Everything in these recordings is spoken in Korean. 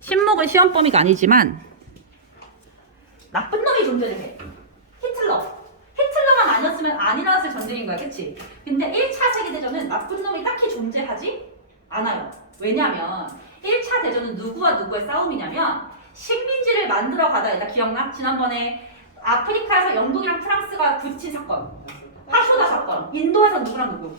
신목은 시험 범위가 아니지만 나쁜 놈이 존재를 해. 히틀러만 아니었으면 안 일어났을 전쟁인 거야, 그치? 근데 1차 세계대전은 나쁜 놈이 딱히 존재하지 않아요. 왜냐면 1차 대전은 누구와 누구의 싸움이냐면 식민지를 만들어 가다, 얘들아 기억나? 지난번에 아프리카에서 영국이랑 프랑스가 부딪힌 사건, 하쇼다 사건, 인도에서 누구랑 누구?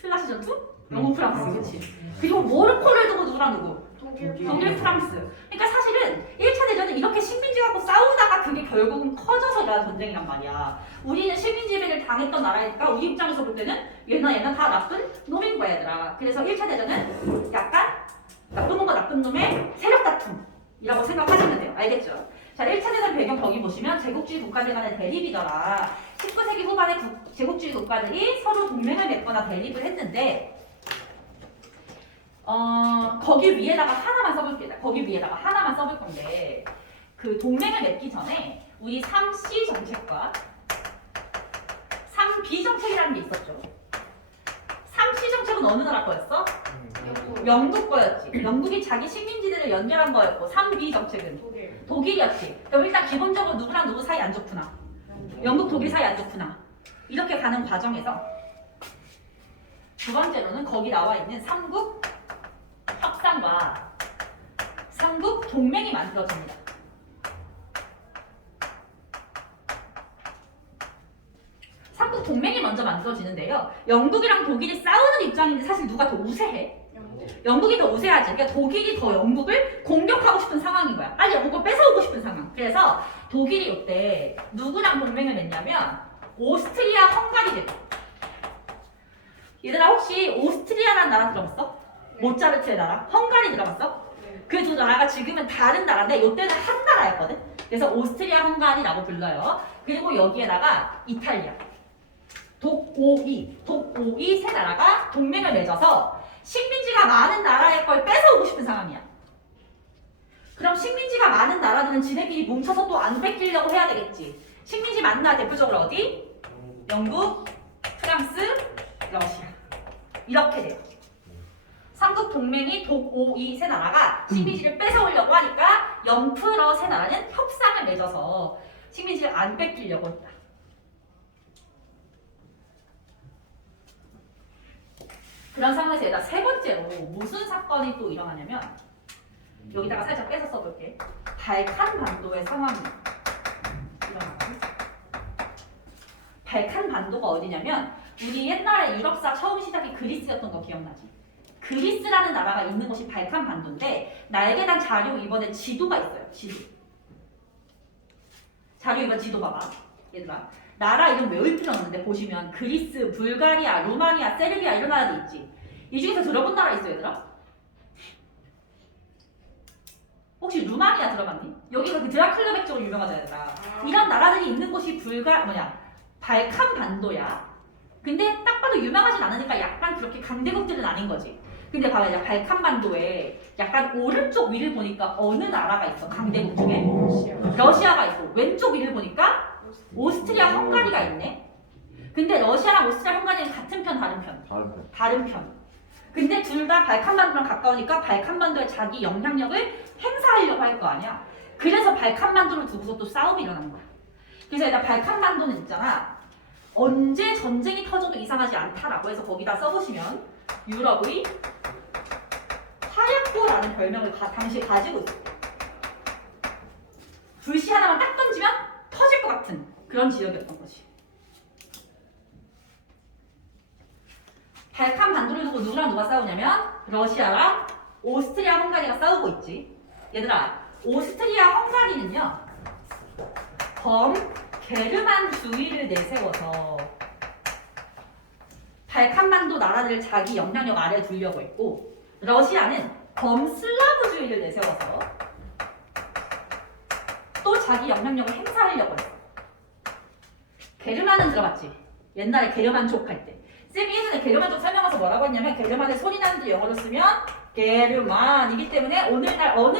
플라시 전투? 영국 프랑스, 그치? 그리고 모로코를 두고 누구랑 누구? 독일 프랑스. 그러니까 사실은 1차 대전은 이렇게 식민지 갖고 싸우다가 그게 결국은 커져서 일어난 전쟁이란 말이야. 우리는 식민지배를 당했던 나라니까 우리 입장에서 볼 때는 얘나 다 나쁜 놈인 거야, 얘들아. 그래서 1차 대전은 약간 나쁜 놈과 나쁜 놈의 세력 다툼이라고 생각하시면 돼요. 알겠죠? 자, 1차 대전 배경 거기 보시면 제국주의 국가들 간의 대립이더라. 19세기 후반에 제국주의 국가들이 서로 동맹을 맺거나 대립을 했는데 거기 위에다가 하나만 써볼게요. 거기 위에다가 하나만 써볼 건데 그 동맹을 맺기 전에 우리 3C 정책과 3B 정책이라는 게 있었죠. 3C 정책은 어느 나라 거였어? 영국 거였지. 영국이 자기 식민지들을 연결한 거였고 3B 정책은 독일이었지. 그럼 일단 기본적으로 누구랑 누구 사이 안 좋구나. 영국, 독일 사이 안 좋구나. 이렇게 가는 과정에서 두 번째로는 거기 나와 있는 삼국 협상과 삼국 동맹이 만들어집니다. 삼국 동맹이 먼저 만들어지는데요. 영국이랑 독일이 싸우는 입장인데 사실 누가 더 우세해? 영국이 더 우세하지. 그러니까 독일이 더 영국을 공격하고 싶은 상황인 거야. 빨리 영국을 뺏어오고 싶은 상황. 그래서 독일이 이때 누구랑 동맹을 맺냐면 오스트리아 헝가리를. 얘들아 혹시 오스트리아라는 나라 들어봤어? 모차르트의 나라? 헝가리 들어봤어? 그 두 나라가 지금은 다른 나라인데 이때는 한 나라였거든? 그래서 오스트리아 헝가리라고 불러요. 그리고 여기에다가 이탈리아, 독오이 세 나라가 동맹을 맺어서 식민지가 많은 나라의 걸 뺏어오고 싶은 상황이야. 그럼 식민지가 많은 나라들은 지네끼리 뭉쳐서 또 안 뺏기려고 해야 되겠지. 식민지 많은 나라 대표적으로 어디? 영국, 프랑스, 러시아. 이렇게 돼요. 삼국 동맹이 독오이 세 나라가 식민지를 뺏어오려고 하니까 영프러 세 나라는 협상을 맺어서 식민지를 안 뺏기려고 했다. 그런 상황에서 얘가 세 번째로 무슨 사건이 또 일어나냐면 여기다가 살짝 빼서 써볼게. 발칸 반도의 상황이 일어나거든. 발칸 반도가 어디냐면 우리 옛날에 유럽사 처음 시작이 그리스였던 거 기억나지? 그리스라는 나라가 있는 곳이 발칸 반도인데 날개단 자료 이번에 지도가 있어요. 자료 이번 지도 봐봐. 얘들아. 나라 이름 외울 필요 없는데 보시면 그리스, 불가리아, 루마니아, 세르비아 이런 나라도 있지. 이 중에서 들어본 나라 있어 얘들아? 혹시 루마니아 들어봤니? 여기가 그 드라큘라 백적으로 유명하잖아 얘들아. 이런 나라들이 있는 곳이 발칸 반도야. 근데 딱 봐도 유명하진 않으니까 약간 그렇게 강대국들은 아닌 거지. 근데 봐봐, 이제 발칸 반도에 약간 오른쪽 위를 보니까 어느 나라가 있어? 강대국 중에? 러시아가 있고 왼쪽 위를 보니까 오스트리아 헝가리가 있네. 근데 러시아랑 오스트리아 헝가리는 같은 편, 다른 편? 다른 편. 근데 둘 다 발칸 반도랑 가까우니까 발칸 반도에 자기 영향력을 행사하려고 할 거 아니야. 그래서 발칸 반도를 두고서 또 싸움이 일어나는 거야. 그래서 일단 발칸 반도는 있잖아. 언제 전쟁이 터져도 이상하지 않다라고 해서 거기다 써보시면 유럽의 화약고라는 별명을 당시에 가지고 있어. 불씨 하나만 딱 던지면 터질 것 같은 그런 지역이었던 거지. 발칸 반도를 두고 누구랑 누가 싸우냐면 러시아랑 오스트리아 헝가리가 싸우고 있지. 얘들아, 오스트리아 헝가리는요 게르만주의를 내세워서 발칸반도 나라들을 자기 영향력 아래에 두려고 했고 러시아는 범슬라브주의를 내세워서 또 자기 영향력을 행사하려고 했어. 게르만은 들어봤지? 옛날에 게르만족 할 때. 쌤이 예전에 게르만족 설명해서 뭐라고 했냐면 게르만을 소리 나는 영어로 쓰면 게르만이기 때문에 오늘날 어느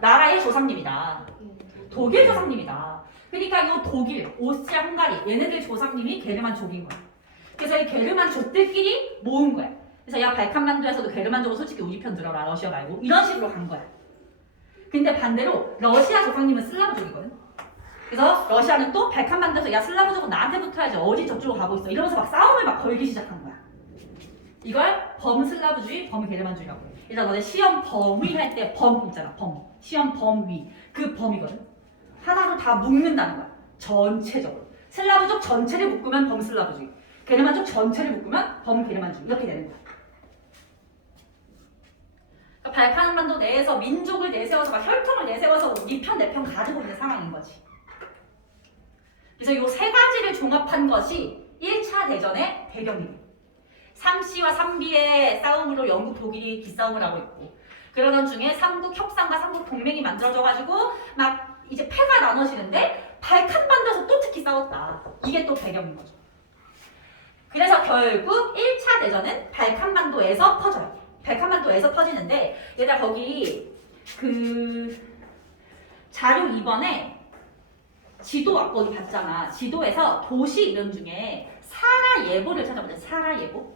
나라의 조상님이다. 독일 조상님이다. 그러니까 이 독일, 오스트리아, 헝가리 얘네들 조상님이 게르만족인 거야. 그래서 이 게르만족들끼리 모은 거야. 그래서 야 발칸반도에서도 게르만족은 솔직히 우리 편 들어라 러시아 말고 이런 식으로 간 거야. 근데 반대로 러시아 조상님은 슬라브족이거든. 그래서 러시아는 또 발칸반도에서 야 슬라브족은 나한테 붙어야지 어디 저쪽으로 가고 있어 이러면서 막 싸움을 막 걸기 시작한 거야. 이걸 범슬라브주의, 범게르만주의라고 해. 일단 너네 시험 범위 할 때 범 있잖아. 범. 시험 범위. 그 범이거든. 하나로 다 묶는다는 거야. 전체적으로. 슬라브족 전체를 묶으면 범슬라브주의. 게르만족 전체를 묶으면 범게르만주의. 이렇게 되는 거야. 그러니까 발칸반도 내에서 민족을 내세워서 막 혈통을 내세워서 네 편 내 편 가지고 있는 상황인 거지. 그래서 이 세 가지를 종합한 것이 1차 대전의 배경이 돼. 3C와 3B의 싸움으로 영국, 독일이 기싸움을 하고 있고 그러던 중에 삼국 협상과 삼국 동맹이 만들어져가지고 막 이제 패가 나눠지는데 발칸반도에서 또 특히 싸웠다. 이게 또 배경인 거죠. 그래서 결국 1차 대전은 발칸반도에서 퍼져요. 발칸반도에서 퍼지는데 얘들아 거기 그 자료 2번에 지도 아까 어디 봤잖아. 지도에서 도시 이름 중에 사라예보를 찾아보자. 사라예보.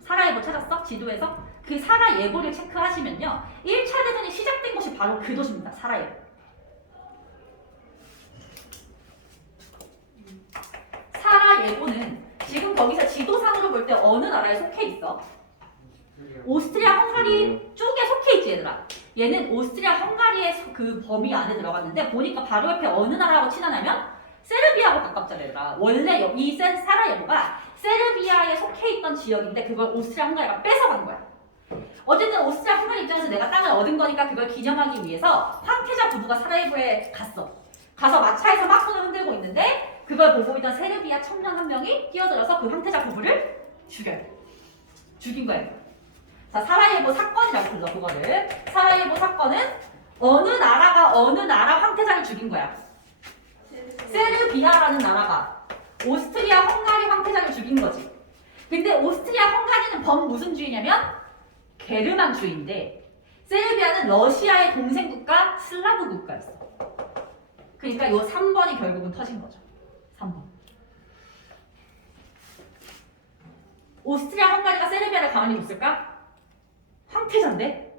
사라예보 찾았어? 지도에서? 그 사라예보를 체크하시면요. 1차 대전이 시작된 곳이 바로 그 도시입니다. 사라예보. 사라예보는 지금 거기서 지도상으로 볼 때 어느 나라에 속해 있어? 오스트리아 헝가리 쪽에 속해 있지 얘들아. 얘는 오스트리아 헝가리의 그 범위 안에 들어갔는데 보니까 바로 옆에 어느 나라하고 친하냐면 세르비아하고 가깝잖아 얘들아. 원래 이 사라예보가 세르비아에 속해 있던 지역인데 그걸 오스트리아 헝가리가 뺏어간 거야. 어쨌든 오스트리아 헝가리 입장에서 내가 땅을 얻은 거니까 그걸 기념하기 위해서 황태자 부부가 사라예보에 갔어. 가서 마차에서 막 손을 흔들고 있는데 그걸 보고 있던 세르비아 청년 한 명이 끼어들어서 그 황태자 부부를 죽여요. 죽인 거예요. 자, 사라예보 사건이라고 불러 그거를. 사라예보 사건은 어느 나라가 어느 나라 황태자를 죽인 거야. 세르비아라는 나라가 오스트리아 헝가리 황태자를 죽인 거지. 근데 오스트리아 헝가리는 범 무슨 주의냐면 게르만주의인데 세르비아는 러시아의 동생 국가 슬라브 국가였어. 그러니까 요 3번이 결국은 터진 거죠. 3번. 오스트리아 헝가리가 세르비아를 가만히 뒀을까? 황태자인데?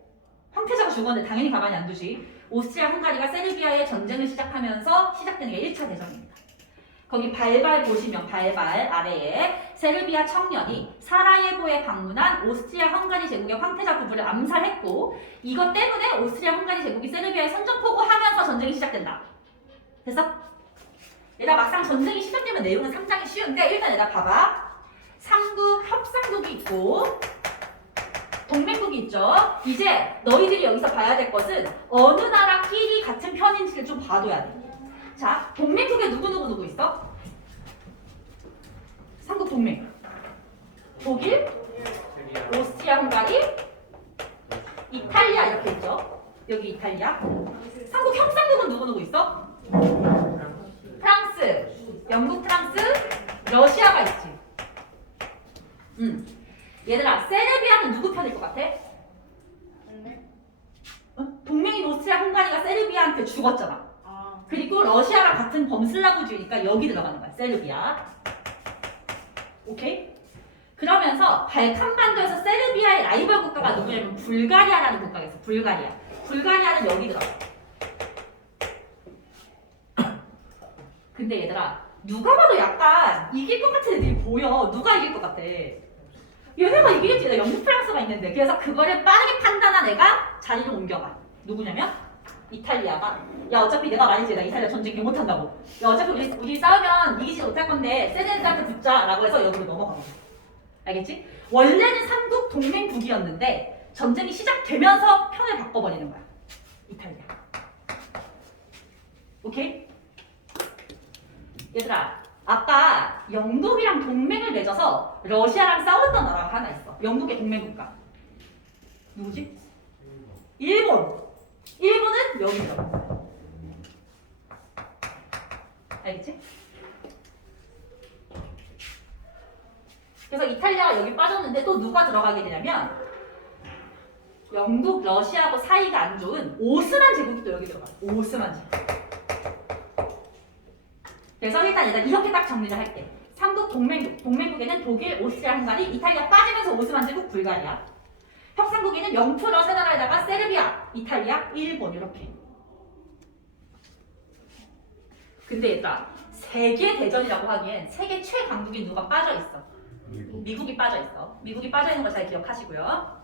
황태자가 죽었는데 당연히 가만히 안 두지. 오스트리아 헝가리가 세르비아의 전쟁을 시작하면서 시작되는 게 1차 대전입니다. 거기 발발 보시면 발발 아래에 세르비아 청년이 사라예보에 방문한 오스트리아 헝가리 제국의 황태자 부부를 암살했고 이것 때문에 오스트리아 hun가리 제국이 세르비아에 선전포고하면서 전쟁이 시작된다. 됐어? 얘가 막상 전쟁이 시작되면 내용은 상당히 쉬운데 일단 얘가 봐봐. 삼국 협상국이 있고 동맹국이 있죠. 이제 너희들이 여기서 봐야 될 것은 어느 나라끼리 같은 편인지를 좀 봐둬야 돼. 자, 동맹국에 누구 있어? 삼국 동맹. 독일, 오스트리아 헝가리, 이탈리아 이렇게 있죠. 여기 이탈리아. 삼국 협상국은 누구 있어? 프랑스, 영국, 프랑스, 러시아가 있지. 얘들아, 세르비아는 누구 편일 것 같아? 동맹인 오스트리아 헝가리가 세르비아한테 죽었잖아. 그리고 러시아랑 같은 범슬라브주의니까 여기 들어가는 거야. 세르비아. 오케이? 그러면서 발칸반도에서 세르비아의 라이벌 국가가 누구냐면 불가리아라는 국가가 있어. 불가리아. 불가리아는 여기 들어가. 근데 얘들아, 누가 봐도 약간 이길 것 같은 애들이 보여. 누가 이길 것 같아? 얘네가 이기겠지. 영국, 프랑스가 있는데. 그래서 그거를 빠르게 판단한 애가 자리를 옮겨가. 누구냐면 이탈리아가 야 어차피 내가 말했지 나 이탈리아 전쟁 개 못한다고. 야 어차피 우리 싸우면 이기지 못할 건데 센 애들한테 붙자라고 해서 여기로 넘어가. 알겠지? 원래는 삼국 동맹국이었는데 전쟁이 시작되면서 편을 바꿔버리는 거야. 이탈리아. 오케이? 얘들아, 아까 영국이랑 동맹을 맺어서 러시아랑 싸웠던 나라가 하나 있어. 영국의 동맹국가. 누구지? 일본. 일본은 여기 들어가. 알겠지? 그래서 이탈리아가 여기 빠졌는데 또 누가 들어가게 되냐면 영국, 러시아하고 사이가 안 좋은 오스만 제국이 또 여기 들어가. 오스만 제국. 그래서 일단 이렇게 딱 정리를 할게. 삼국 동맹국에는 독일, 오스트리아, 헝가리, 이탈리아 빠지면서 오스만 제국, 불가리아. 협상국에는 영투러 세 나라에다가 세르비아, 이탈리아, 일본 이렇게. 근데 얘들아 세계 대전이라고 하기엔 세계 최강국이 누가 빠져 있어? 미국이 빠져 있어. 미국이 빠져 있는 걸 잘 기억하시고요.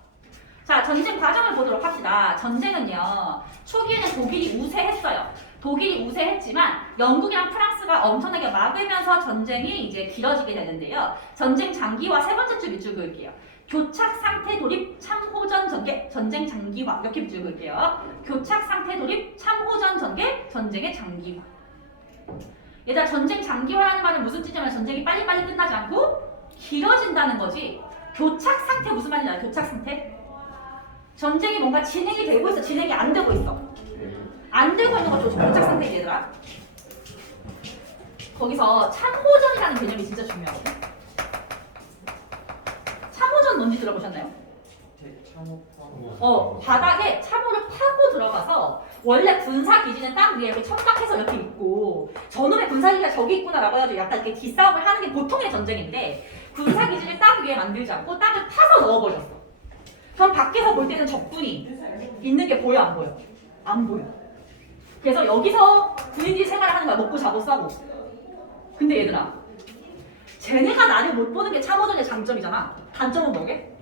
자, 전쟁 과정을 보도록 합시다. 전쟁은요, 초기에는 독일이 우세했어요. 독일이 우세했지만 영국이랑 프랑스가 엄청나게 막으면서 전쟁이 이제 길어지게 되는데요. 전쟁 장기화 세 번째 줄 밑줄 그을게요. 교착 상태 돌입 참호전 전개 전쟁 장기화 이렇게 밑줄 그을게요. 교착 상태 돌입 참호전 전개 전쟁의 장기화. 얘들아 전쟁 장기화라는 말은 무슨 뜻이냐면 전쟁이 빨리빨리 끝나지 않고 길어진다는 거지. 교착 상태 무슨 말인지 알아? 교착 상태? 전쟁이 뭔가 진행이 되고 있어. 진행이 안 되고 있어. 안 되고 있는 거 교착 상태 얘들아. 거기서 참호전이라는 개념이 진짜 중요하거든. 참호전 뭔지 들어보셨나요? 바닥에 참호를 파고 들어가서 원래 군사 기지는 땅 위에 이렇게 천박해서 이렇게 있고 저놈의 군사 기지가 저기 있구나라고 해가지고 약간 이렇게 기싸움을 하는 게 보통의 전쟁인데 군사 기지를 땅 위에 만들지 않고 땅을 파서 넣어버렸어. 그럼 밖에서 볼 때는 적군이 있는 게 보여 안 보여? 안 보여. 그래서 여기서 군인들이 생활을 하는 거야. 먹고 자고 싸고. 근데 얘들아 쟤네가 나를 못 보는 게 참호전의 장점이잖아. 단점은 뭐게?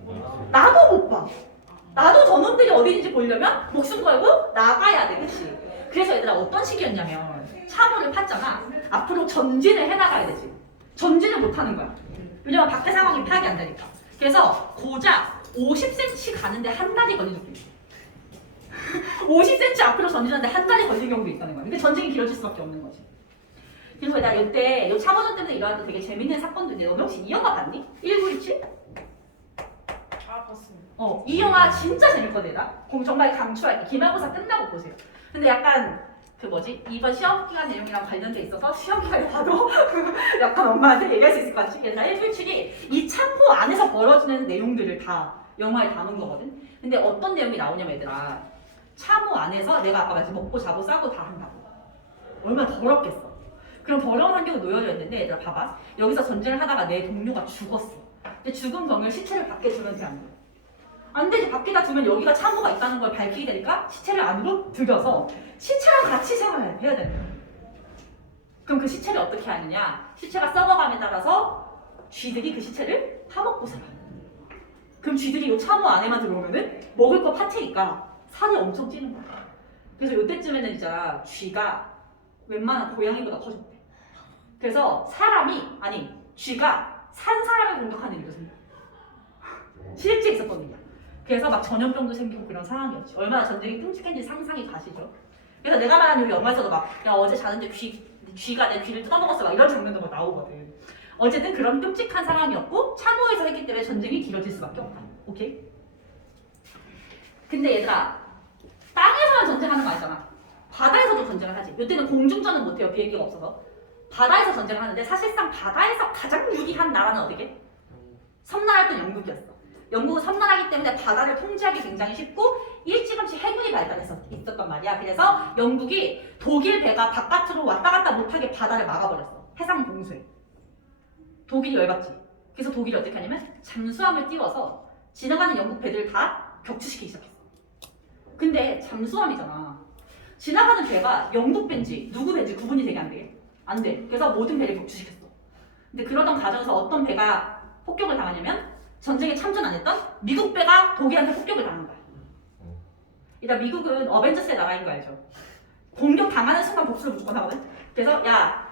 나도 못 봐. 나도 저놈들이 어디 있는지 보려면 목숨 걸고 나가야 돼. 그치? 그래서 얘들아 어떤 식이었냐면 참호를 팠잖아. 앞으로 전진을 해나가야 되지. 전진을 못 하는 거야. 왜냐면 밖에 상황이 파악이 안 되니까. 그래서 고작 50cm 가는데 한 달이 걸린 적도 있어. 50cm 앞으로 전진하는데 한 달이 걸린 경우도 있다는 거야. 근데 전쟁이 길어질 수밖에 없는 거지. 그래서 나 이때 이 참호전 때문에 일어났던 되게 재밌는 사건도 있는데 너 혹시 이 영화 봤니? 1917? 아 봤습니다. 이 영화 진짜 재밌거든. 나 정말 강추할게. 기말고사 끝나고 보세요. 근데 약간 그 뭐지? 이번 시험 기간 내용이랑 관련돼 있어서 시험 기간에 봐도 약간 엄마한테 얘기할 수 있을 것 같지? 그래서 1917이 이 참호 안에서 벌어지는 내용들을 다 영화에 담은 거거든. 근데 어떤 내용이 나오냐면 얘들아 참호 안에서 내가 아까 말했지 먹고 자고 싸고 다 한다고. 얼마나 더럽겠어. 그럼 더러운 환경에 놓여져 있는데 얘들아 봐봐. 여기서 전쟁을 하다가 내 동료가 죽었어. 근데 죽은 병을 시체를 밖에 두면 돼 안 돼? 안 되지. 밖에다 두면 여기가 참호가 있다는 걸 밝히게 되니까 시체를 안으로 들여서 시체랑 같이 생활을 해야 되는 거야. 그럼 그 시체를 어떻게 하느냐? 시체가 썩어감에 따라서 쥐들이 그 시체를 파먹고 살아. 그럼 쥐들이 이 참호 안에만 들어오면은 먹을 거 파트니까 살이 엄청 찌는 거야. 그래서 이때쯤에는 진짜 쥐가 웬만한 고양이보다 커졌대. 그래서 쥐가 산 사람을 공격하는 일도 생겨. 실제 있었거든요. 그래서 막 전염병도 생기고 그런 상황이었지. 얼마나 전쟁이 끔찍한지 상상이 가시죠. 그래서 내가 말하는 이 영화에서도 막 야 어제 자는데 쥐가 내 귀를 뜯어먹었어 막 이런 장면도 막 나오거든. 어쨌든 그런 끔찍한 상황이었고 참호에서 했기 때문에 전쟁이 길어질 수밖에 없다. 오케이? 근데 얘들아 땅에서만 전쟁하는 거 아니잖아. 바다에서도 전쟁을 하지. 이때는 공중전은 못해요. 비행기가 없어서. 바다에서 전쟁을 하는데 사실상 바다에서 가장 유리한 나라는 어디게? 섬나라였던 영국이었어. 영국은 섬나라이기 때문에 바다를 통제하기 굉장히 쉽고 일찌감치 해군이 있었단 말이야. 그래서 영국이 독일 배가 바깥으로 왔다 갔다 못하게 바다를 막아버렸어. 해상 봉쇄. 독일이 열받지. 그래서 독일이 어떻게 하냐면 잠수함을 띄워서 지나가는 영국 배들을 다 격추시키기 시작했어. 근데 잠수함이잖아. 지나가는 배가 영국 배인지 누구 배인지 구분이 되게 안 돼. 안 돼. 그래서 모든 배를 격추시켰어. 근데 그러던 과정에서 어떤 배가 폭격을 당하냐면 전쟁에 참전 안 했던 미국 배가 독일한테 폭격을 당한 거야. 일단 미국은 어벤져스의 나라인 거 알죠? 공격 당하는 순간 복수를 무조건 하거든. 그래서 야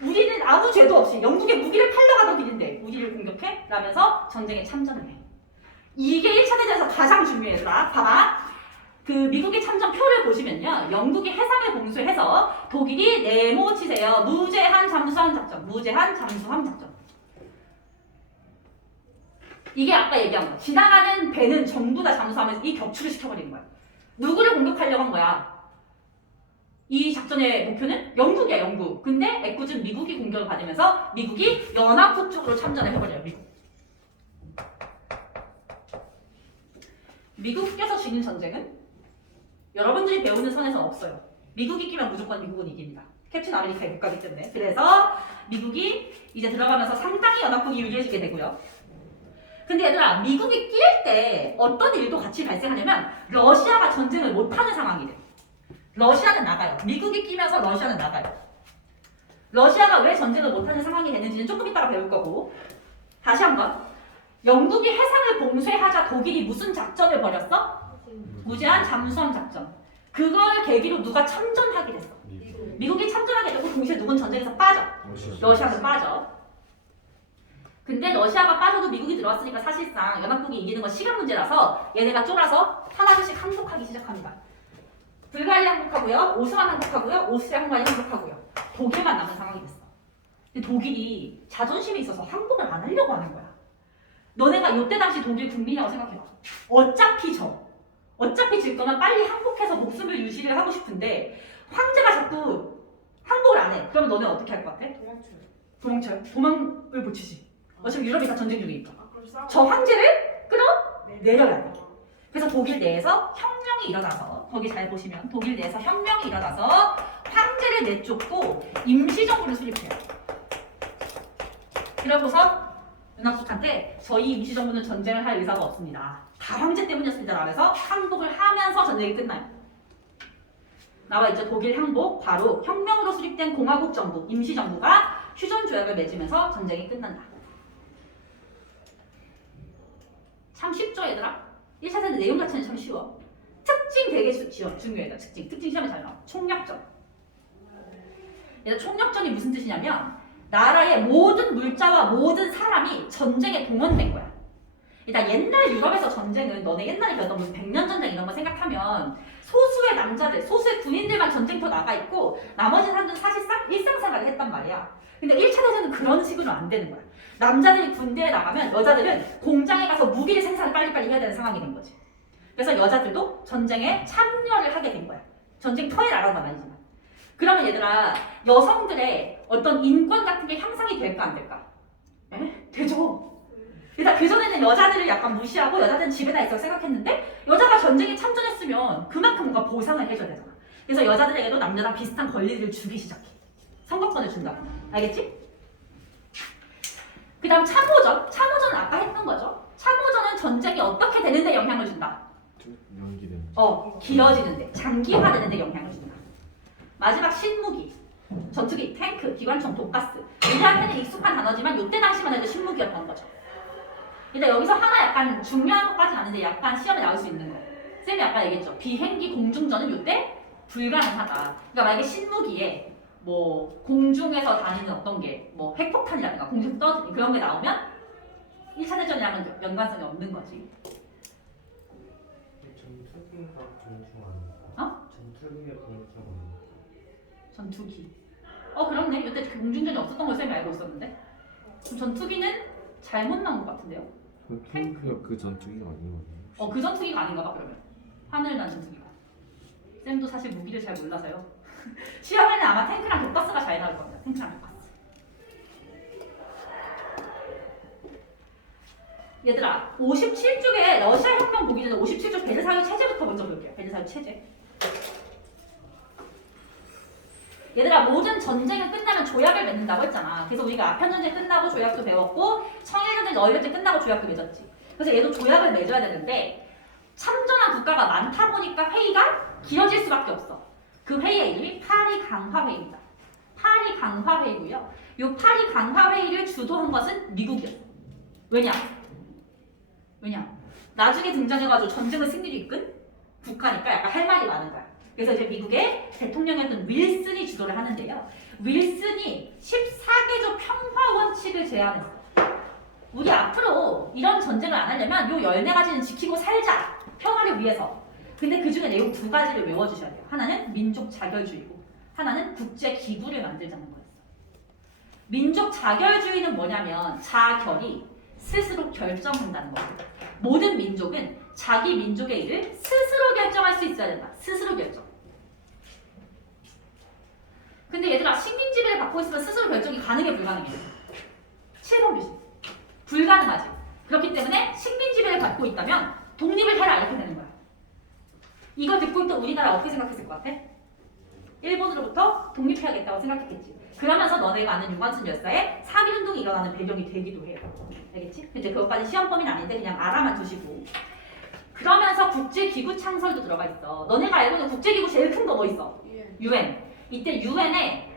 우리는 아무 죄도 없이 영국의 무기를 팔려가던 길인데 우리를 공격해? 라면서 전쟁에 참전을 해. 이게 1차 대전에서 가장 중요해서 봐봐. 그 미국의 참전표를 보시면요. 영국이 해상을 봉쇄해서 독일이 네모치세요. 무제한 잠수함 작전. 무제한 잠수함 작전. 이게 아까 얘기한 거. 지나가는 배는 전부 다 잠수하면서 이 격추를 시켜버리는 거야. 누구를 공격하려고 한 거야? 이 작전의 목표는 영국이야, 영국. 근데 애꿎은 미국이 공격을 받으면서 미국이 연합국 쪽으로 참전을 해버려요, 미국. 미국께서 지는 전쟁은 여러분들이 배우는 선에서는 없어요. 미국이 끼면 무조건 미국은 이깁니다. 캡틴 아메리카의 국가이기 때문에. 그래서 미국이 이제 들어가면서 상당히 연합국이 유리해지게 되고요. 근데 얘들아, 미국이 끼일 때 어떤 일도 같이 발생하냐면 러시아가 전쟁을 못하는 상황이 돼. 러시아는 나가요. 미국이 끼면서 러시아는 나가요. 러시아가 왜 전쟁을 못하는 상황이 되는지는 조금 이따가 배울 거고. 다시 한번. 영국이 해상을 봉쇄하자 독일이 무슨 작전을 벌였어? 무제한 잠수함 작전. 그걸 계기로 누가 참전하게 됐어. 미국이 참전하게 되고 동시에 누군 전쟁에서 빠져. 러시아는 빠져. 근데 러시아가 빠져도 미국이 들어왔으니까 사실상 연합국이 이기는 건 시간 문제라서 얘네가 쫄아서 하나둘씩 항복하기 시작합니다. 불가리아 항복하고요. 오스만 항복하고요. 오스트리아 헝가리 항복하고요. 독일만 남은 상황이 됐어. 근데 독일이 자존심이 있어서 항복을 안 하려고 하는 거야. 너네가 이때 당시 독일 국민이라고 생각해봐. 어차피 질 거면 빨리 항복해서 목숨을 유지를 하고 싶은데 황제가 자꾸 항복을 안 해. 그러면 너네 어떻게 할 것 같아? 도망쳐요. 도망을 못 치지. 어차피 유럽이 다 전쟁 중이니까. 그럼 싸워. 저 황제를 끌어내려야 돼. 그래서 독일 내에서 혁명이 일어나서, 거기 잘 보시면 독일 내에서 혁명이 일어나서 황제를 내쫓고 임시정부를 수립해요. 그러고서 연합국한테 저희 임시정부는 전쟁을 할 의사가 없습니다. 다 황제 때문이었습니다. 라면서 항복을 하면서 전쟁이 끝나요. 나와 있죠. 독일 항복, 바로 혁명으로 수립된 공화국 정부, 임시정부가 휴전조약을 맺으면서 전쟁이 끝난다. 참 쉽죠, 얘들아? 1차 세대 내용 자체는 참 쉬워. 특징 되게 중요해요. 특징 시험에 잘 나와. 총력전. 얘들 총력전이 무슨 뜻이냐면 나라의 모든 물자와 모든 사람이 전쟁에 동원된 거야. 일단 옛날 유럽에서 전쟁은 너네 옛날에 배웠던 무슨 100년 전쟁 이런 거 생각하면 소수의 남자들, 소수의 군인들만 전쟁터 나가 있고 나머지 사람들은 사실상 일상생활을 했단 말이야. 근데 1차 대전은 그런 식으로 안 되는 거야. 남자들이 군대에 나가면 여자들은 공장에 가서 무기를 생산을 빨리빨리 해야 되는 상황이 된 거지. 그래서 여자들도 전쟁에 참여를 하게 된 거야. 전쟁터에 나간 건 아니지만. 그러면 얘들아, 여성들의 어떤 인권 같은 게 향상이 될까 안 될까? 에? 되죠. 일단 그전에는 여자들을 약간 무시하고 여자들은 집에다 있어 생각했는데 여자가 전쟁에 참전했으면 그만큼 뭔가 보상을 해줘야 되잖아. 그래서 여자들에게도 남자랑 비슷한 권리를 주기 시작해. 선거권을 준다. 알겠지? 그 다음 참호전. 참호전은 아까 했던 거죠. 참호전은 전쟁이 어떻게 되는데 영향을 준다. 길어지는데, 장기화되는데 영향을 준다. 마지막 신무기. 전투기, 탱크, 기관총, 독가스. 우리한테는 익숙한 단어지만 이때 당시만 해도 신무기였던 거죠. 근데 여기서 하나 약간 중요한 것까지는 아닌데 약간 시험에 나올 수 있는 거. 쌤이 아까 얘기했죠. 비행기 공중전은 이때 불가능하다. 그러니까 만약에 신무기에 뭐 공중에서 다니는 어떤 게 뭐 핵폭탄이라든가 공중에서 떨어지는 그런 게 나오면 1차 대전이랑은 연관성이 없는 거지. 전투기가 공중 아닙니까? 전투기가 공중 아닙니까? 전투기. 그렇네. 이때 공중전이 없었던 걸 쌤이 알고 있었는데. 그럼 전투기는 잘못 나온 것 같은데요? 탱크가 그 전투기가 아닌 거예요? 그 전투기가 아닌가 봐 그러면. 하늘 난 전투기가. 쌤도 사실 무기를 잘 몰라서요. 시험에는 아마 탱크랑 독가스가 잘 나올 겁니다. 탱크랑 독가스. 얘들아, 57쪽에 러시아 혁명 보기 전에 57쪽 베르사유 체제부터 먼저 볼게요. 베르사유 체제. 얘들아, 모든 전쟁은 끝나면 조약을 맺는다고 했잖아. 그래서 우리가 아편전쟁 끝나고 조약도 배웠고 청일전쟁, 너희전쟁 끝나고 조약도 맺었지. 그래서 얘도 조약을 맺어야 되는데 참전한 국가가 많다 보니까 회의가 길어질 수밖에 없어. 그 회의의 이름이 파리 강화 회의입니다. 파리 강화 회의고요. 이 파리 강화 회의를 주도한 것은 미국이었어. 왜냐? 나중에 등장해가지고 전쟁을 승리로 이끈 국가니까 약간 할 말이 많은 거야. 그래서 이제 미국의 대통령이었던 윌슨이 주도를 하는데요. 윌슨이 14개조 평화 원칙을 제안했어. 우리 앞으로 이런 전쟁을 안 하려면 요 14가지는 지키고 살자. 평화를 위해서. 근데 그 중에 내용 2가지를 외워주셔야 돼요. 하나는 민족 자결주의고 하나는 국제 기구를 만들자는 거였어. 민족 자결주의는 뭐냐면 자결이 스스로 결정한다는 거예요. 모든 민족은 자기 민족의 일을 스스로 결정할 수 있어야 된다. 스스로 결정. 근데 얘들아, 식민지배를 받고 있으면 스스로 결정이 가능해 불가능해? 7번 규칙. 불가능하지. 그렇기 때문에 식민지배를 받고 있다면 독립을 해라 이렇게 되는 거야. 이걸 듣고 있던 우리나라 어떻게 생각했을 것 같아? 일본으로부터 독립해야겠다고 생각했겠지. 그러면서 너네가 아는 유관순 열사의 3.1운동이 일어나는 배경이 되기도 해요. 알겠지? 이제 그것까지 시험 범위는 아닌데 그냥 알아만 두시고. 그러면서 국제기구 창설도 들어가 있어. 너네가 알고 있는 국제기구 제일 큰 거 뭐 있어? UN. 이때 UN의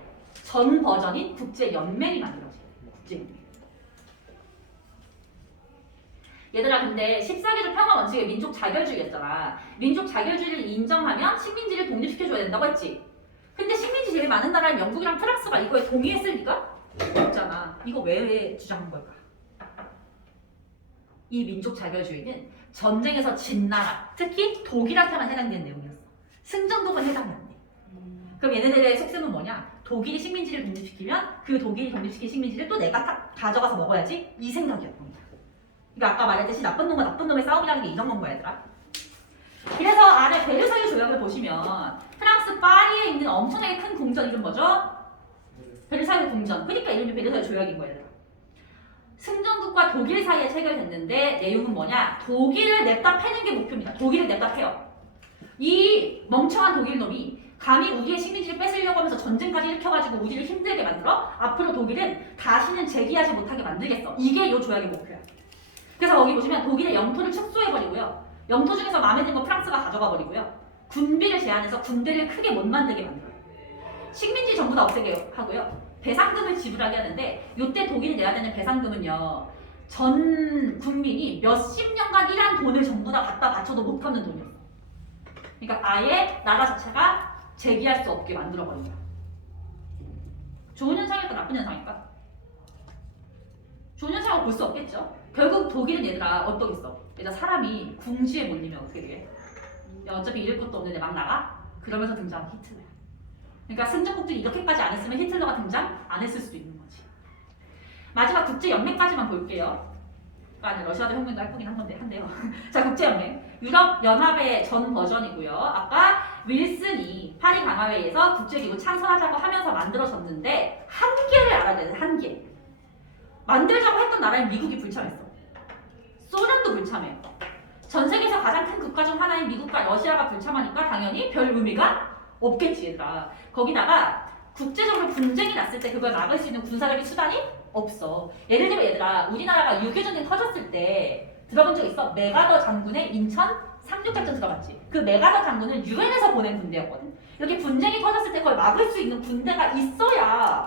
전 버전인 국제연맹이 만들어져요. 국제연맹. 얘들아 근데 14개조 평화 원칙의 민족 자결주의였잖아. 민족 자결주의를 인정하면 식민지를 독립시켜줘야 된다고 했지. 근데 식민지 제일 많은 나라인 영국이랑 프랑스가 이거에 동의했을 리가 없잖아. 이거 왜 주장한 걸까? 이 민족 자결주의는 전쟁에서 진 나라, 특히 독일한테만 해당되는 내용이었어. 승전국은 해당이 안 돼. 그럼 얘네들의 속셈은 뭐냐? 독일이 식민지를 독립시키면 그 독일이 독립시킨 식민지를 또 내가 가져가서 먹어야지, 이 생각이었던 거야. 그러니까 아까 말했듯이 나쁜 놈과 나쁜 놈의 싸움이라는 게 이런 건 거야, 얘들아. 그래서 아래 베르사유 조약을 보시면 프랑스 파리에 있는 엄청나게 큰 궁전 이름 뭐죠? 베르사유 궁전. 그러니까 이름이 베르사유 조약인 거야, 얘들아. 승전국과 독일 사이에 체결됐는데 내용은 뭐냐? 독일을 냅다 패는 게 목표입니다. 독일을 냅다 패요. 이 멍청한 독일 놈이 감히 우리의 식민지를 뺏으려고 하면서 전쟁까지 일으켜가지고 우리를 힘들게 만들어 앞으로 독일은 다시는 재기하지 못하게 만들겠어. 이게 이 조약의 목표야. 그래서 거기 보시면 독일의 영토를 축소해버리고요. 영토 중에서 마음에 드는 거 프랑스가 가져가 버리고요. 군비를 제한해서 군대를 크게 못 만들게 만들어요. 식민지 전부 다 없애게 하고요. 배상금을 지불하게 하는데 이때 독일이 내야 되는 배상금은요. 전 국민이 몇십 년간 일한 돈을 전부 다 갖다 바쳐도 못 갚는 돈이었어. 그러니까 아예 나라 자체가 재기할 수 없게 만들어버린 거야. 좋은 현상일까 나쁜 현상일까? 좋은 현상을 볼 수 없겠죠. 결국 독일은 얘들아 어떠겠어? 얘들아 사람이 궁지에 몰리면 어떻게 돼? 야, 어차피 잃을 것도 없는데 막 나가? 그러면서 등장한 히틀러야. 그러니까 승전국들이 이렇게까지 안 했으면 히틀러가 등장 안 했을 수도 있는 거지. 마지막 국제연맹까지만 볼게요. 아니 러시아도 혁명도 할 거긴 한데요. 자, 국제연맹. 유럽연합의 전 버전이고요. 아까 윌슨이 파리 강화회의에서 국제기구 창설하자고 하면서 만들어졌는데 한계를 알아야 돼. 한계. 만들자고 했던 나라인 미국이 불참했어. 소련도 불참해. 전 세계에서 가장 큰 국가 중 하나인 미국과 러시아가 불참하니까 당연히 별 의미가 없겠지, 얘들아. 거기다가 국제적으로 분쟁이 났을 때 그걸 막을 수 있는 군사력의 수단이 없어. 예를 들면 얘들아, 우리나라가 6.25 전쟁 터졌을 때 들어본 적 있어? 메가더 장군의 인천 상륙작전 들어봤지? 그 메가더 장군은 유엔에서 보낸 군대였거든. 이렇게 분쟁이 터졌을 때 그걸 막을 수 있는 군대가 있어야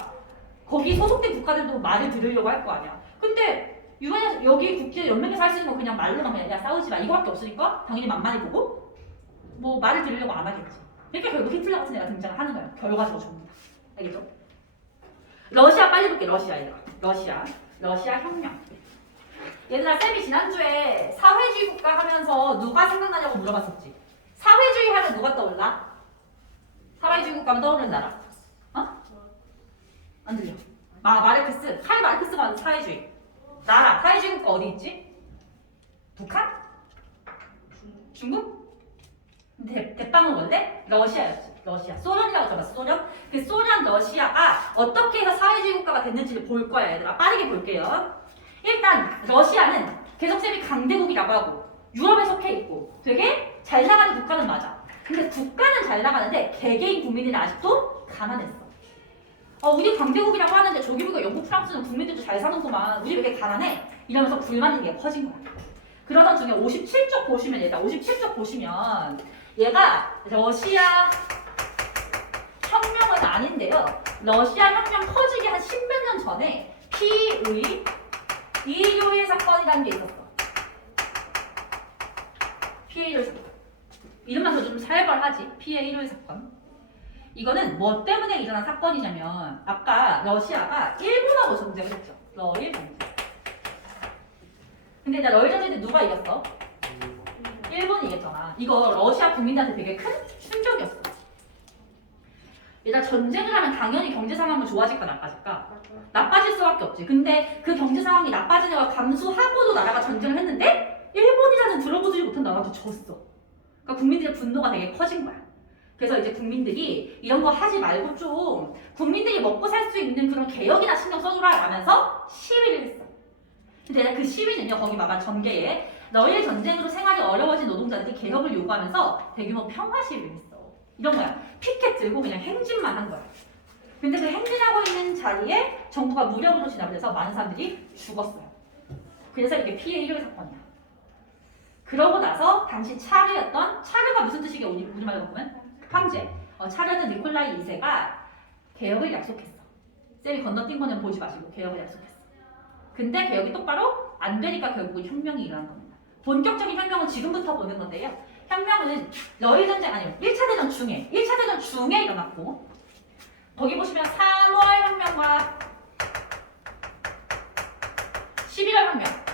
거기 소속된 국가들도 말을 들으려고 할 거 아니야. 근데 유엔에서 여기 국제연맹에서 할 수 있는 건 그냥 말로만 그냥 야 싸우지 마 이거밖에 없으니까 당연히 만만히 보고 뭐 말을 들으려고 안 하겠지. 그러니까 결국 히틀러 같은 애가 등장을 하는 거야. 결과적으로 전부 다. 알겠죠? 러시아 빨리 볼게. 러시아 얘들아. 러시아 혁명. 얘들아 쌤이 지난주에 사회주의 국가 하면서 누가 생각나냐고 물어봤었지. 사회주의 하면 누가 떠올라? 사회주의 국가면 떠오르는 나라. 어? 안 들려. 마르크스. 칼 마르크스가 사회주의. 나라. 사회주의 국가 어디 있지? 북한? 중국? 대빵은 원래 러시아였지. 러시아. 소련이라고 적었어. 소련. 그 소련 러시아가 어떻게 해서 사회주의 국가가 됐는지를 볼 거야, 얘들아. 빠르게 볼게요. 일단 러시아는 계속 쌤이 강대국이라고 하고 유럽에 속해 있고 되게 잘 나가는 국가는 맞아. 근데 국가는 잘 나가는데 개개인 국민들은 아직도 가난했어. 우리 강대국이라고 하는데 저기 보니까 영국, 프랑스는 국민들도 잘 사는구만. 우리 왜 이렇게 가난해? 이러면서 불만인 게 커진 거야. 그러던 중에 57쪽 보시면 얘가 57쪽 보시면 얘가 러시아 혁명은 아닌데요. 러시아 혁명 터지기 한 10몇 년 전에 피의 일요일 사건이라는 게 있었어. 피해 일요일 사건. 이름만 더 좀 살벌하지. 피해 일요일 사건. 이거는 뭐 때문에 일어난 사건이냐면 아까 러시아가 일본하고 전쟁을 했죠. 러일 전쟁. 근데 이제 러일 전쟁 때 누가 이겼어? 일본이 이겼잖아. 이거 러시아 국민들한테 되게 큰 충격이었어. 일단 전쟁을 하면 당연히 경제 상황은 좋아질까 나빠질까? 나빠질 수밖에 없지. 근데 그 경제 상황이 나빠지는 걸 감수하고도 나라가 전쟁을 했는데 일본이라는 들어보지 못한 나라도 졌어. 그러니까 국민들의 분노가 되게 커진 거야. 그래서 이제 국민들이 이런 거 하지 말고 좀 국민들이 먹고 살 수 있는 그런 개혁이나 신경 써주라 라면서 시위를 했어. 근데 그 시위는요, 거기 막한 전개에 러일 전쟁으로 생활이 어려워진 노동자들이 개혁을 요구하면서 대규모 평화 시위를 했어. 이런 거야. 피켓 들고 그냥 행진만 한 거야. 근데 그 행진하고 있는 자리에 정부가 무력으로 진압을 해서 많은 사람들이 죽었어요. 그래서 이게 피해 1회 사건이야. 그러고 나서 당시 차르가 무슨 뜻이게 우리말로 보면 황제. 차르는 니콜라이 2세가 개혁을 약속했어. 쌤이 건너뛴 거는 보지 마시고 개혁을 약속했어. 근데 개혁이 똑바로 안 되니까 결국은 혁명이 일어난 겁니다. 본격적인 혁명은 지금부터 보는 건데요. 혁명은 러일 전쟁 아니요 1차 대전 중에 일어났고 거기 보시면 3월 혁명과 11월 혁명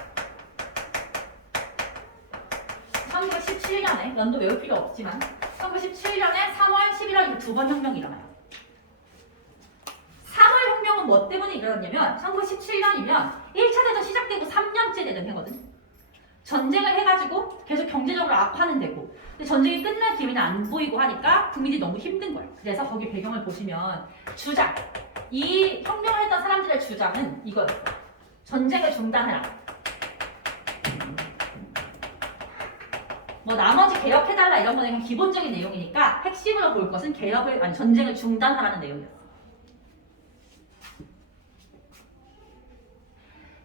1917년에 연도 외울 필요 없지만 1917년에 3월, 11월 이 두 번 혁명이 일어나요. 3월 혁명은 뭐 때문에 일어났냐면 1917년이면 1차 대전 시작되고 3년째 되는 해거든. 전쟁을 해가지고 계속 경제적으로 악화는 되고 근데 전쟁이 끝날 기미는 안 보이고 하니까 국민이 너무 힘든 거예요. 그래서 거기 배경을 보시면 주장 이 혁명을 했던 사람들의 주장은 이거예요. 전쟁을 중단해라. 뭐 나머지 개혁해달라 이런 거는 그냥 기본적인 내용이니까 핵심으로 볼 것은 전쟁을 중단하라는 내용이었어.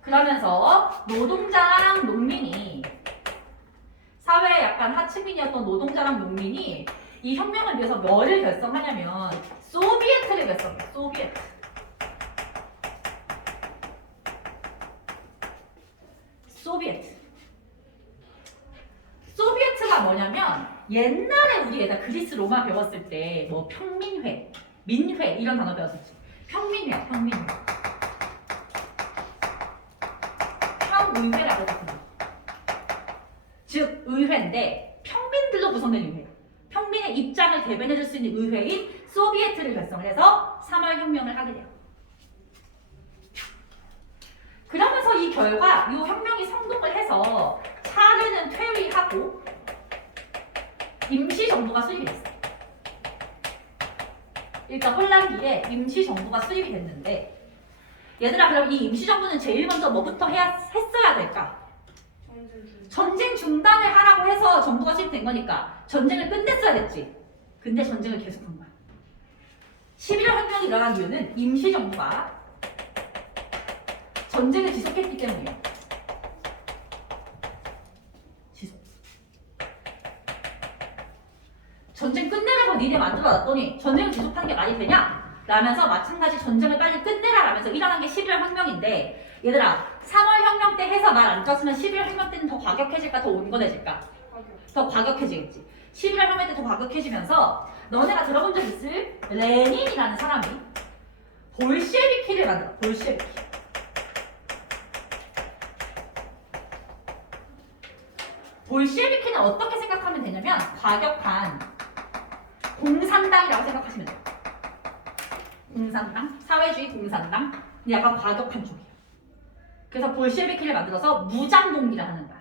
그러면서 노동자랑 농민이 사회의 약간 하층민이었던 노동자랑 농민이 이 혁명을 위해서 뭐를 결성하냐면 소비에트를 결성해요. 소비에트가 뭐냐면 옛날에 우리 애들 그리스 로마 배웠을 때 뭐 평민회, 민회 이런 단어 배웠었지. 평민회. 평의회라고 했거든요. 즉 의회인데 평민들로 구성된 의회. 평민의 입장을 대변해줄 수 있는 의회인 소비에트를 결성을 해서 3월 혁명을 하게 돼요. 그러면서 이 결과 이 혁명이 성공을 해서 차르는 퇴위하고 임시정부가 수립이 됐어요. 일단 혼란기에 임시정부가 수립이 됐는데 얘들아 그럼 이 임시정부는 제일 먼저 뭐부터 했어야 될까? 전쟁 중단을 하라고 해서 정부가 수립된 거니까 전쟁을 끝냈어야 됐지. 근데 전쟁을 계속한 거야. 11월 혁명이 일어난 이유는 임시정부가 전쟁을 지속했기 때문이에요. 전쟁 끝내라고 니네 만들어놨더니 전쟁을 지속하는 게 말이 되냐? 라면서 마찬가지 전쟁을 빨리 끝내라 라면서 일어난 게 11월 혁명인데 얘들아 3월 혁명 때 해서 말 안 떴으면 11월 혁명 때는 더 과격해질까 더 온건해질까? 더 과격해지겠지. 11월 혁명 때 더 과격해지면서 너네가 들어본 적 있을 레닌이라는 사람이 볼셰비키를 만들어. 볼셰비키는 어떻게 생각하면 되냐면 과격한 공산당이라고 생각하시면 돼요. 공산당, 사회주의 공산당, 약간 과격한 쪽이에요. 그래서 볼셰비키를 만들어서 무장봉기를 하는 거야.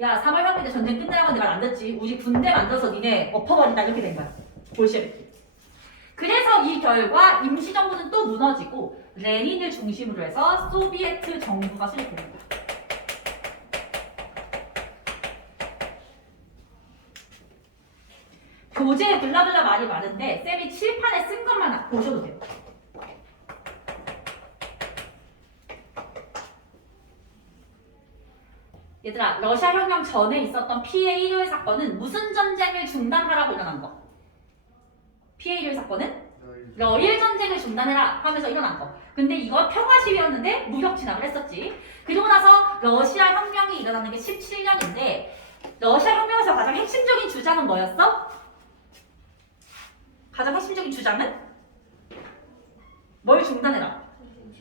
야, 3월 혁명 때 전쟁 끝내라고 내가 안 됐지. 우리 군대 만들어서 니네 엎어버린다 이렇게 된 거야. 볼셰비키. 그래서 이 결과 임시정부는 또 무너지고 레닌을 중심으로 해서 소비에트 정부가 수립됩니다. 교재에 블라블라 말이 많은데 쌤이 칠판에 쓴 것만 보셔도 돼요. 얘들아 러시아 혁명 전에 있었던 피해 1회 사건은 무슨 전쟁을 중단하라고 일어난 거? 피해 1회 사건은? 러일 전쟁을 중단해라 하면서 일어난 거. 근데 이거 평화 시위였는데 무력 진압을 했었지. 그리고 나서 러시아 혁명이 일어나는 게 17년인데 러시아 혁명에서 가장 핵심적인 주장은 뭐였어? 가장 핵심적인 주장은? 뭘 중단해라?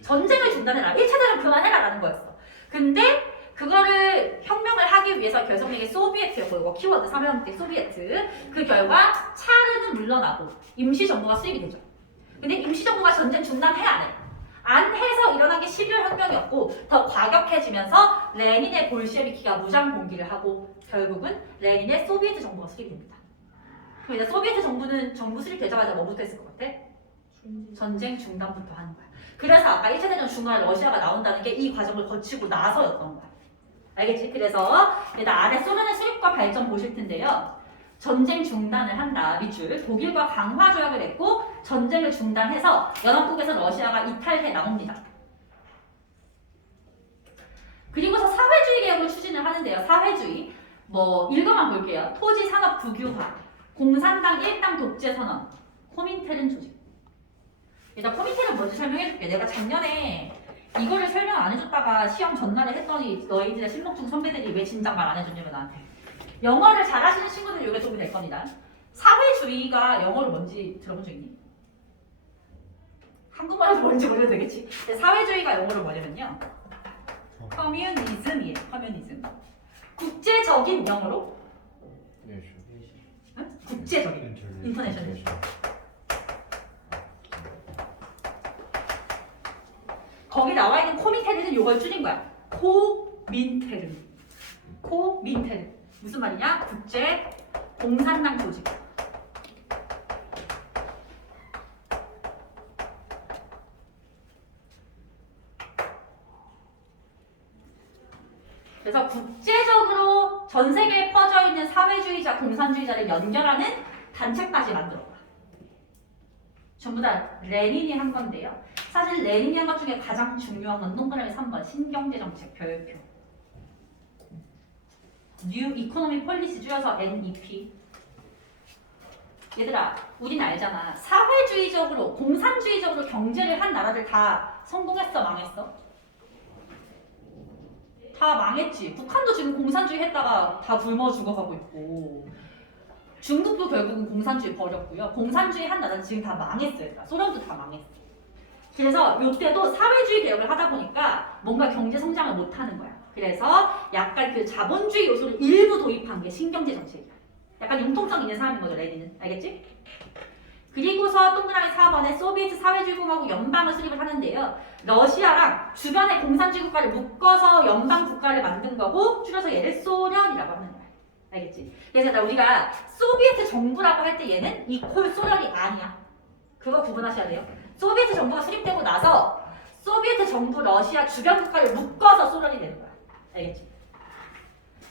전쟁을 중단해라. 1차 대전 그만해라 라는 거였어. 근데 그거를 혁명을 하기 위해서 결성된 게 소비에트였고 이거 키워드 3회 때 소비에트. 그 결과 차르는 물러나고 임시정부가 수립이 되죠. 근데 임시정부가 전쟁 중단해야 안 해. 안 해서 일어난 게 11월 혁명이었고 더 과격해지면서 레닌의 볼셰비키가 무장 봉기를 하고 결국은 레닌의 소비에트 정부가 수립됩니다. 그럼 이제 소비에트 정부 수립되자마자 뭐부터 했을 것 같아? 전쟁 중단부터 하는 거야. 그래서 아까 1차 대전 중간에 러시아가 나온다는 게 이 과정을 거치고 나서였던 거야. 알겠지? 그래서 일단 안에 소련의 수립과 발전 보실 텐데요. 전쟁 중단을 한다. 밑줄. 독일과 강화 조약을 맺고 전쟁을 중단해서 연합국에서 러시아가 이탈해 나옵니다. 그리고서 사회주의 개혁을 추진을 하는데요. 사회주의. 뭐 읽어만 볼게요. 토지 산업 국유화, 공산당 일당 독재 선언, 코민테른 조직. 일단 코민테른 먼저 설명해줄게. 내가 작년에 이거를 설명 안 해줬다가 시험 전날에 했더니 너희들의 신목중 선배들이 왜 진작 말 안 해줬냐면 나한테. 영어를 잘하시는 친구들 이게 도움이 될 겁니다. 사회주의가 영어로 뭔지 들어본 적 있니? 한국말로 뭔지 모르면 되겠지. 근데 사회주의가 영어로 뭐냐면요. 커뮤니즘이에요. 커뮤니즘. 국제적인 영어로? 네, 응? 국제적인. 인터내셔널. 거기 나와 있는 코민테르는 이걸 줄인 거야. 코민테르. 코민테르. 무슨 말이냐? 국제 공산당 조직. 그래서 국제적으로 전 세계에 퍼져 있는 사회주의자, 공산주의자를 연결하는 단체까지 만들었다. 전부 다 레닌이 한 건데요. 사실 레닌이 한 것 중에 가장 중요한 건 동그라미 3번 신경제정책 별표. New Economic Policy 줄여서 NEP. 얘들아, 우린 알잖아. 사회주의적으로, 공산주의적으로 경제를 한 나라들 다 성공했어, 망했어? 다 망했지. 북한도 지금 공산주의 했다가 다 굶어 죽어가고 있고 중국도 결국은 공산주의 버렸고요. 공산주의 한 나라는 지금 다 망했어요. 소련도 다 망했어. 그래서 이때도 사회주의 개혁을 하다 보니까 뭔가 경제 성장을 못하는 거야. 그래서 약간 그 자본주의 요소를 일부 도입한 게 신경제 정책이야. 약간 융통성 있는 사람인 거죠, 레닌은. 알겠지? 그리고서 동그라미 4번에 소비에트 사회주의 공화국 연방을 수립을 하는데요. 러시아랑 주변의 공산주의 국가를 묶어서 연방 국가를 만든 거고 줄여서 얘를 소련이라고 하는 거야. 알겠지? 그래서 우리가 소비에트 정부라고 할 때 얘는 이퀄 소련이 아니야. 그거 구분하셔야 돼요. 소비에트 정부가 수립되고 나서 소비에트 정부 러시아 주변 국가를 묶어서 소련이 되는 거야. 알겠지?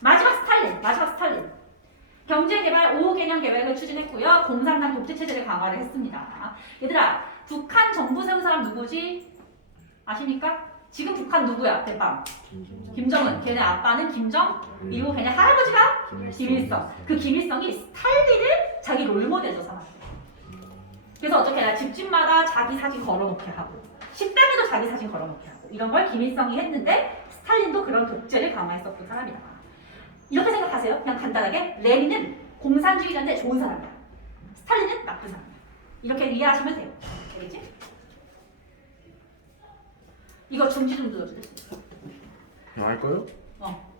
마지막 스탈린. 경제개발 5호 개념 계획을 추진했고요. 공산당 독재체제를 강화를 했습니다. 얘들아, 북한 정부 세운 사람 누구지? 아십니까? 지금 북한 누구야? 대빵. 김정은. 걔네 아빠는 김정일이고 걔네 할아버지가 김일성. 그 김일성이 스탈린을 자기 롤모델로 삼았어요. 그래서 어떻게 해야 집집마다 자기 사진 걸어놓게 하고 식당에도 자기 사진 걸어놓게 하고 이런 걸 김일성이 했는데 스탈린도 그런 독재를 강화했었던 사람이다. 이렇게 생각하세요. 그냥 간단하게 레닌은 공산주의자인데 좋은 사람이야. 스탈린은 나쁜 사람이야. 이렇게 이해하시면 돼요. 알겠지? 이거 중지 좀 눌러주세요. 그냥 할 거요? 어.